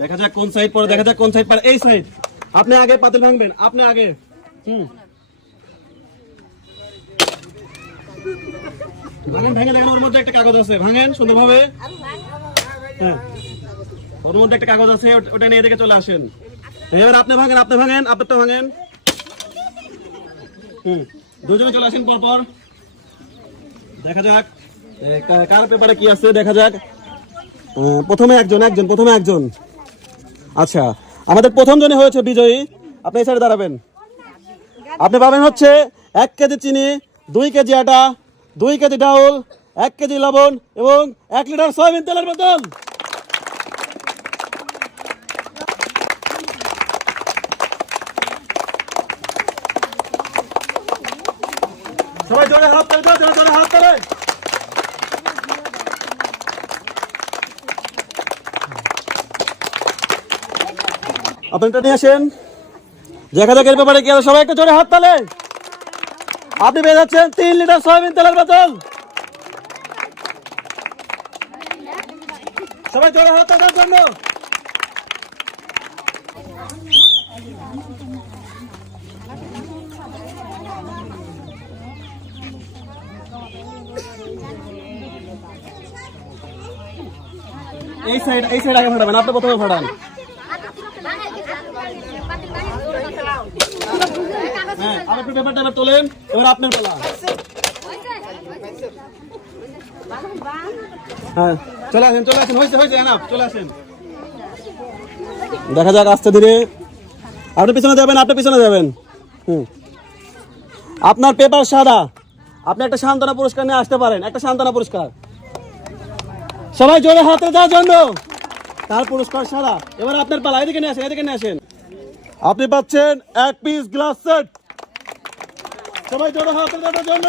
দেখা যাক কোন সাইড পরে, দেখা যাক কোন সাইড পরে। এই সাইড। আপনি আগে পাতিল ভাঙবেন, আপনি আগে। ভাঙেন, ভেঙে দেখেন ওর মধ্যে একটা কাগজ আছে, ভাঙেন সুন্দরভাবে। হ্যাঁ, ওর মধ্যে একটা কাগজ আছে, ওটা নিয়ে এদিকে চলে আসেন। এবার আপনি ভাঙেন, আপনি ভাঙেন, আপনারটা ভাঙেন। দুজনে চলে আসেন পরপর। দেখা যাক কার পেপারে কি আছে, দেখা যাক। প্রথমে একজন। আচ্ছা, আমাদের প্রথম জনই হয়েছে বিজয়ী। আপনি এই সাইডে দাঁড়াবেন। আপনি পাবেন হচ্ছে 1 কেজি চিনি, 2 কেজি আটা, 2 কেজি ডাউল, 1 কেজি লবণ এবং 1 লিটার সয়াবিন তেলের বোতল। সবাই জোরে হাত তালে, জোরে হাত তালে। আপনি এটা নিয়ে আসেন। দেখা যাক এর ব্যাপারে কি আছে। সবাই একটা জোরে হাত তালে। আপনি পেয়ে যাচ্ছেন 3 লিটার সয়াবিন তেলের বোতল। সবাই জোরে হাত তালার জন্য। এই সাইড আগে ফাটাবেন, আপনি প্রথমে ফাটান। হ্যাঁ, আপনি পেপারটা এবার তোলেন। এবার আপনার পালা। হ্যাঁ, চলে আসেন, হয়েছে এনাফ, চলে আসেন। দেখা যাক আস্তে ধীরে। আপনি পিছনে যাবেন। আপনার পেপার সাদা, আপনি একটা সান্ত্বনা পুরস্কার নিয়ে আসতে পারেন, একটা সান্ত্বনা পুরস্কার। সবাই জোরে হাতে দেওয়ার জন্য। তার পুরস্কার সাদা। এবার আপনার পালা, এদিকে নিয়ে আসেন। আপনি পাচ্ছেন 1 পিস গ্লাস সেট। সবাই জোরে হাতে দেওয়ার জন্য।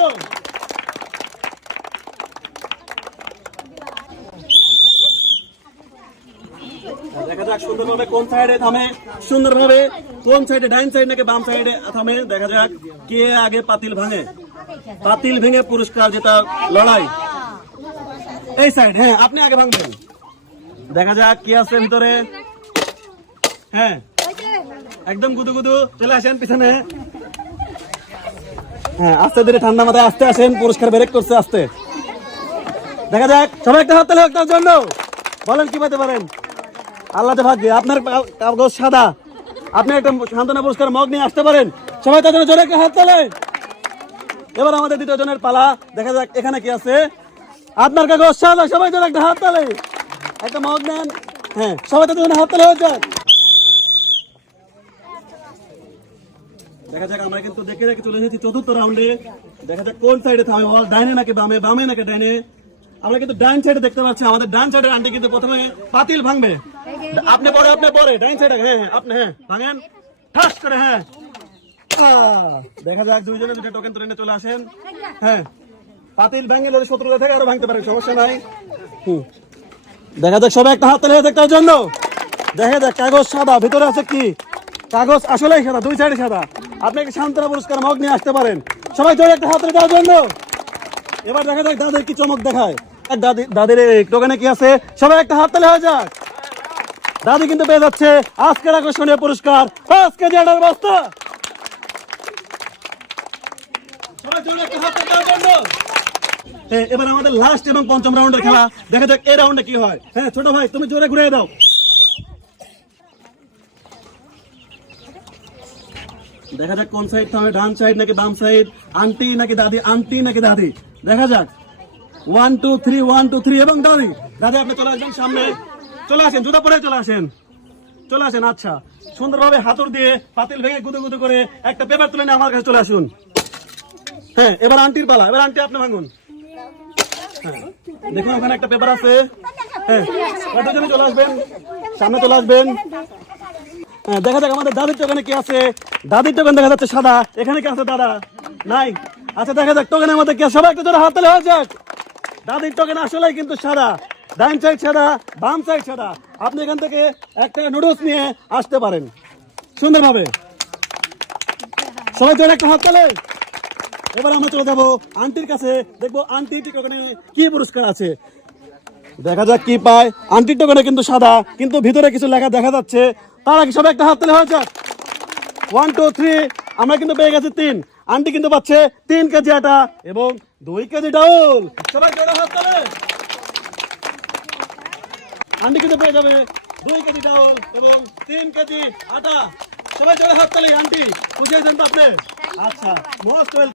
দেখা যাক সুন্দরভাবে কোন সাইডে থামে, সুন্দরভাবে কোন সাইডে, ডাইন সাইড নাকি বাম সাইডে থামে। দেখা যাক কে আগে পাতিল ভাঙে। পাতিল ভেঙে পুরস্কার যেটা লড়াই। এই সাইড। হ্যাঁ, আপনি আগে ভাঙবেন। দেখা যাক কি আছে ভিতরে। হ্যাঁ, একদম গুদু। চলে আসেন পিছনে। হ্যাঁ, আস্তে ধীরে ঠান্ডা মাথায় আস্তে আসেন। পুরস্কার ব্রেক করছে আস্তে। দেখা যাক। সবাই একটা হাত তালি হোক তার জন্য। বলেন কি পেতে পারেন। আল্লাহতে ভাগ্যে। আপনার কাগজ সাদা, আপনি একটা সান্ত্বনা পুরস্কার মগ নিয়ে আসতে পারেন। সবাই তার জন্য জোরে একটা হাত তালি। এবার আমাদের দ্বিতীয় জনের পালা। দেখা যাক এখানে কি আছে। আপনার কাগজ সাদা, সবাই জোরে একটা হাত তালি। একটা মগ নেন। হ্যাঁ, সবাই তার জন্য হাত তালি হয়ে যাক। দেখা যাক আমরা কিন্তু দেখে চলে এসেছি চতুর্থ রাউন্ডে। দেখা যাক কোন সাইডে থামে, ডাইনে নাকি বামে, বামে নাকি ডাইনে। আমরা কিন্তু ডাইন সাইডে দেখতে পাচ্ছি। আমাদের ডাইন সাইডের আন্টি কিন্তু প্রথমে পাতিল ভাঙবে। আপনি পরে ডাইন সাইডে। হ্যাঁ, আপনি ভাঙেন ঠাস করে। হ্যাঁ, দেখা যাক দুইজনে দুটো টোকেন তুলে নিয়ে চলে আসেন। হ্যাঁ, পাতিল ভাঙে শত্রুতা থেকে আরো ভাঙতে পারে, সমস্যা নাই। দেখা যাক সবাই একটা হাত তালি হয়ে যাক তার জন্য। দেখা যাক কাগজ সাদা, ভিতরে আছে কি। কাগজ আসলেই সাদা, 2 সাইডে সাদা। আপনি একটা সান্ত্বনা পুরস্কার মগ নিয়ে আসতে পারেন। সবাই জোরে একটা হাত তালি দেওয়ার জন্য। এবার দেখা যাক দাদের কি চমক দেখায়। দাদির টোকেনে কি আছে। সবাই একটা হাত তালি হয়ে যাক। দাদি কিন্তু পেয়ে যাচ্ছে আজকের আকর্ষণীয় পুরস্কার 5 কেজি আটার বস্তা। এবার আমাদের লাস্ট এবং পঞ্চম রাউন্ডের খেলা। দেখা যাক এই রাউন্ডে কি হয়। হ্যাঁ, ছোট ভাই তুমি জোরে ঘুরিয়ে দাও। দেখা যাক কোন সাইড থামে, ডান সাইড নাকি বাম সাইড, আন্টি নাকি দাদি। দেখা যাক 1 2 3 এবং দাদি। আপনি চলে আসবেন সামনে। চলে আসেন, জুতা পরে চলে আসেন। আচ্ছা, সুন্দরভাবে হাতুড় দিয়ে পাতিল ভেঙে গুদু করে একটা পেপার তুলে নিয়ে আমার কাছে চলে আসুন। হ্যাঁ, এবার আন্টির পালা। এবার আন্টি আপনি ভাঙুন। হ্যাঁ, দেখুন ওখানে একটা পেপার আছে। হ্যাঁ, দুজনে চলে আসবেন, সামনে চলে আসবেন। হ্যাঁ, দেখা যাক আমাদের দাদির টোকেনে কি আছে। দাদির টোকেন দেখা যাচ্ছে সাদা। এখানে কি আছে দাদা? নাই। আচ্ছা, দেখা যাক টোকেনের মধ্যে কি আছে। সবাই একটা জোরে হাত তালি হয়ে যাক। দাদির টোকেন আসলেই কিন্তু সাদা। ডাইন সাইড সাদা, বাম সাইড সাদা। আপনি এখান থেকে একটা নুডলস নিয়ে আসতে পারেন সুন্দরভাবে। সবাই জোরে একটা হাত তালি। এবার আমরা চলে যাবো আন্টির কাছে। দেখবো আন্টির টোকেনে কি পুরস্কার আছে। দেখা যাক কি পায়। আন্টির দোকানে কিন্তু সাদা, কিন্তু ভিতরে কিছু লেখা দেখা যাচ্ছে। তারা কি সবাই একটা হাত তালি হয়ে যাক। 1 2 3 আমরা কিন্তু পেয়ে গেছি 3। আন্টি কিন্তু পাচ্ছে 3 কেজি আটা এবং 2 কেজি ডাউল। সবাই জোরে হাত তালি। আন্টি কিন্তু পেয়ে যাবে 2 কেজি ডাউল এবং 3 কেজি আটা। সবাই জোরে হাত তালি। আন্টি খুশি হয়েছেন তো আপনি? আচ্ছা, মোস্ট ওয়েলকাম।